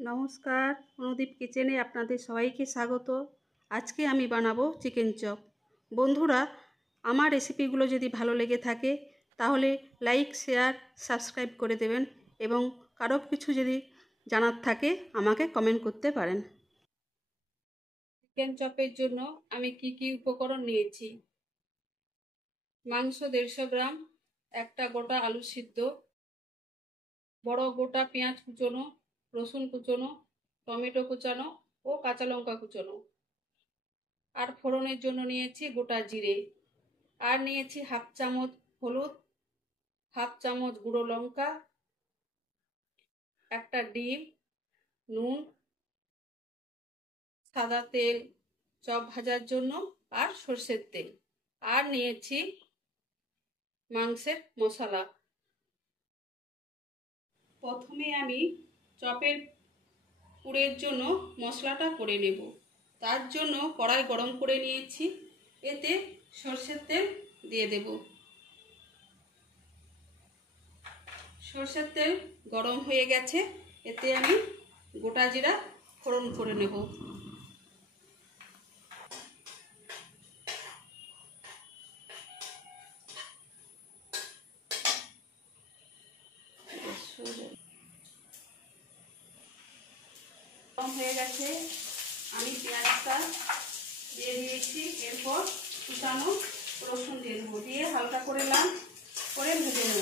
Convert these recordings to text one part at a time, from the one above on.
নমস্কার, অনুদীপ কিচেনে আপনাদের সবাইকে স্বাগত। আজকে আমি বানাবো চিকেন চপ। বন্ধুরা, আমার রেসিপিগুলো যদি ভালো লেগে থাকে তাহলে লাইক, শেয়ার, সাবস্ক্রাইব করে দেবেন এবং কারো কিছু যদি জানার থাকে আমাকে কমেন্ট করতে পারেন। চিকেন চপের জন্য আমি কি উপকরণ নিয়েছি: মাংস 150 গ্রাম, একটা গোটা আলু সিদ্ধ, বড় গোটা পেঁয়াজ কুচোনো, রসুন কুচোনো, টমেটো কুচানো ও কাঁচা লঙ্কা কুচোনো। আর ফোড়নের জন্য নিয়েছি গোটা জিরে, আর নিয়েছি হাফ চামচ হলুদ, হাফ চামচ গুঁড়ো লঙ্কা, একটা ডিম, নুন, সাদা তেল চপ ভাজার জন্য, আর সর্ষের তেল। আর নিয়েছি মাংসের মশলা। প্রথমে আমি চপের পুরের জন্য মশলাটা করে নেব। তার জন্য কড়াই গরম করে নিয়েছি, এতে সর্ষের তেল দিয়ে দেব। সর্ষের তেল গরম হয়ে গেছে, এতে আমি গোটা জিরা ফোড়ন করে নেব। গরম হয়ে গেছে, আমি পেঁয়াজটা দিয়ে দিয়েছি। এরপর কুচানো রসুন দিয়ে দেবো, দিয়ে হালকা করে লাল করে ভেজে নেব।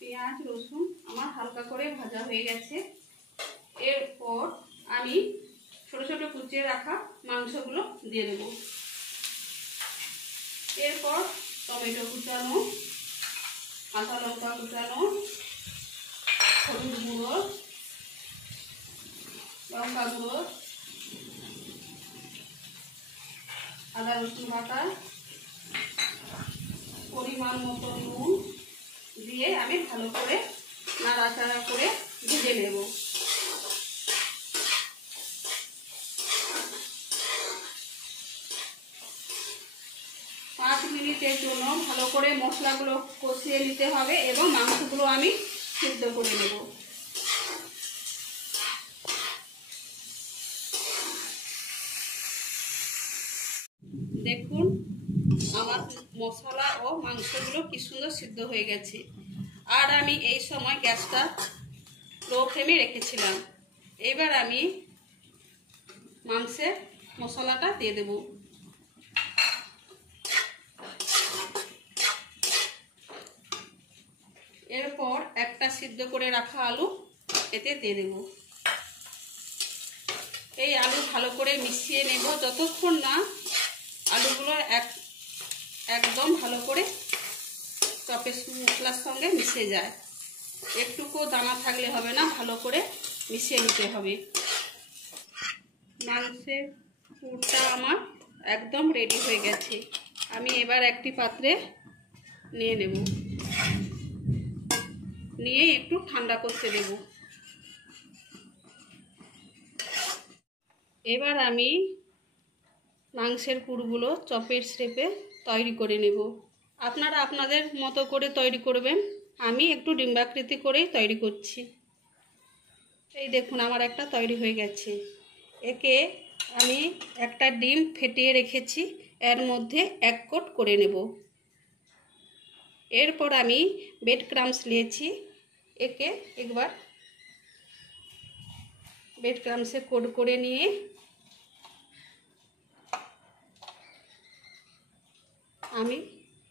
পেঁয়াজ রসুন আমার হালকা করে ভাজা হয়ে গেছে। এরপর আমি ছোট ছোট কুচিয়ে রাখা মাংসগুলো দিয়ে দেব। এরপর টমেটো কুচানো, কাঁচা লঙ্কা কুচানো, হলুদ গুঁড়ো, লঙ্কা গুঁড়ো, আদা রসুন বাটা, পরিমাণ মতো নুন দিয়ে আমি ভালো করে নাড়াচাড়া করে ভেজে নেব। পাঁচ মিনিটের জন্য ভালো করে মশলাগুলো কষিয়ে নিতে হবে এবং মাংসগুলো আমি সিদ্ধ করে নেব। দেখুন আমার মশলা ও মাংসগুলো কি সুন্দর সিদ্ধ হয়ে গেছে। আর আমি এই সময় গ্যাসটা লো ফ্লেমে রেখেছিলাম। এবার আমি মাংসের মশলাটা দিয়ে দেব। এরপর একটা সিদ্ধ করে রাখা আলু এতে দিয়ে দেব। এই আলু ভালো করে মিশিয়ে নেব যতক্ষণ না আলুগুলো একদম ভালো করে চপের মশলার সঙ্গে মিশে যায়। একটুকু দানা থাকলে হবে না, ভালো করে মিশিয়ে নিতে হবে। মাংসের পুরটা আমার একদম রেডি হয়ে গেছে। আমি এবার একটি পাত্রে নিয়ে নেব, নিয়ে একটু ঠান্ডা করতে দেব। এবার আমি মাংসের পুরগুলো চপের শেপে তৈরি করে নেব। আপনারা আপনাদের মতো করে তৈরি করবেন, আমি একটু ডিম্বাকৃতি করেই তৈরি করছি। এই দেখুন আমার একটা তৈরি হয়ে গেছে। একে আমি একটা ডিম ফেটিয়ে রেখেছি, এর মধ্যে এক কোট করে নেব। এরপর আমি ব্রেড ক্রাম্বস নিয়েছি, একে একবার ব্রেড ক্রাম্বসে কোট করে নিয়ে আমি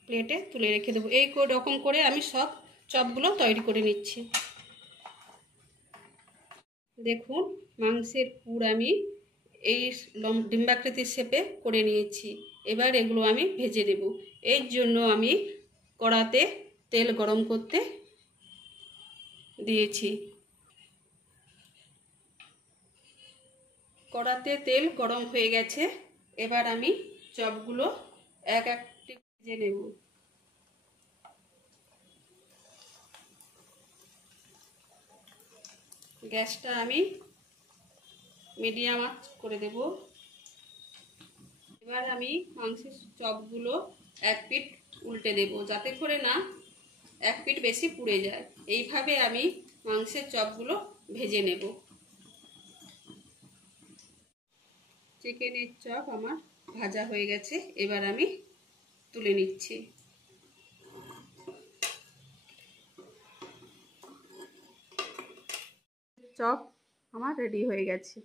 প্লেটে তুলে রেখে দেবো। এই রকম করে আমি সব চপগুলো তৈরি করে নিচ্ছি। দেখুন মাংসের পুর আমি এই ডিম্বাকৃতির শেপে করে নিয়েছি। এবার এগুলো আমি ভেজে দেব। এর জন্য আমি কড়াতে তেল গরম করতে দিয়েছি। কড়াতে তেল গরম হয়ে গেছে, এবার আমি চপগুলো এক একটি ভেজে নেব। গ্যাসটা আমি মিডিয়াম আঁচ করে দেব। এবার আমি মাংসের চপগুলো এক পিঠ উল্টে দেব, যাতে করে না এক পিঠ বেশি পুড়ে যায়। এইভাবে আমি মাংসের চপগুলো ভেজে নেব। চিকেনের চপ আমার ভাজা হয়ে গেছে, এবার আমি তুলে নিচ্ছি। চপ আমার রেডি হয়ে গেছে।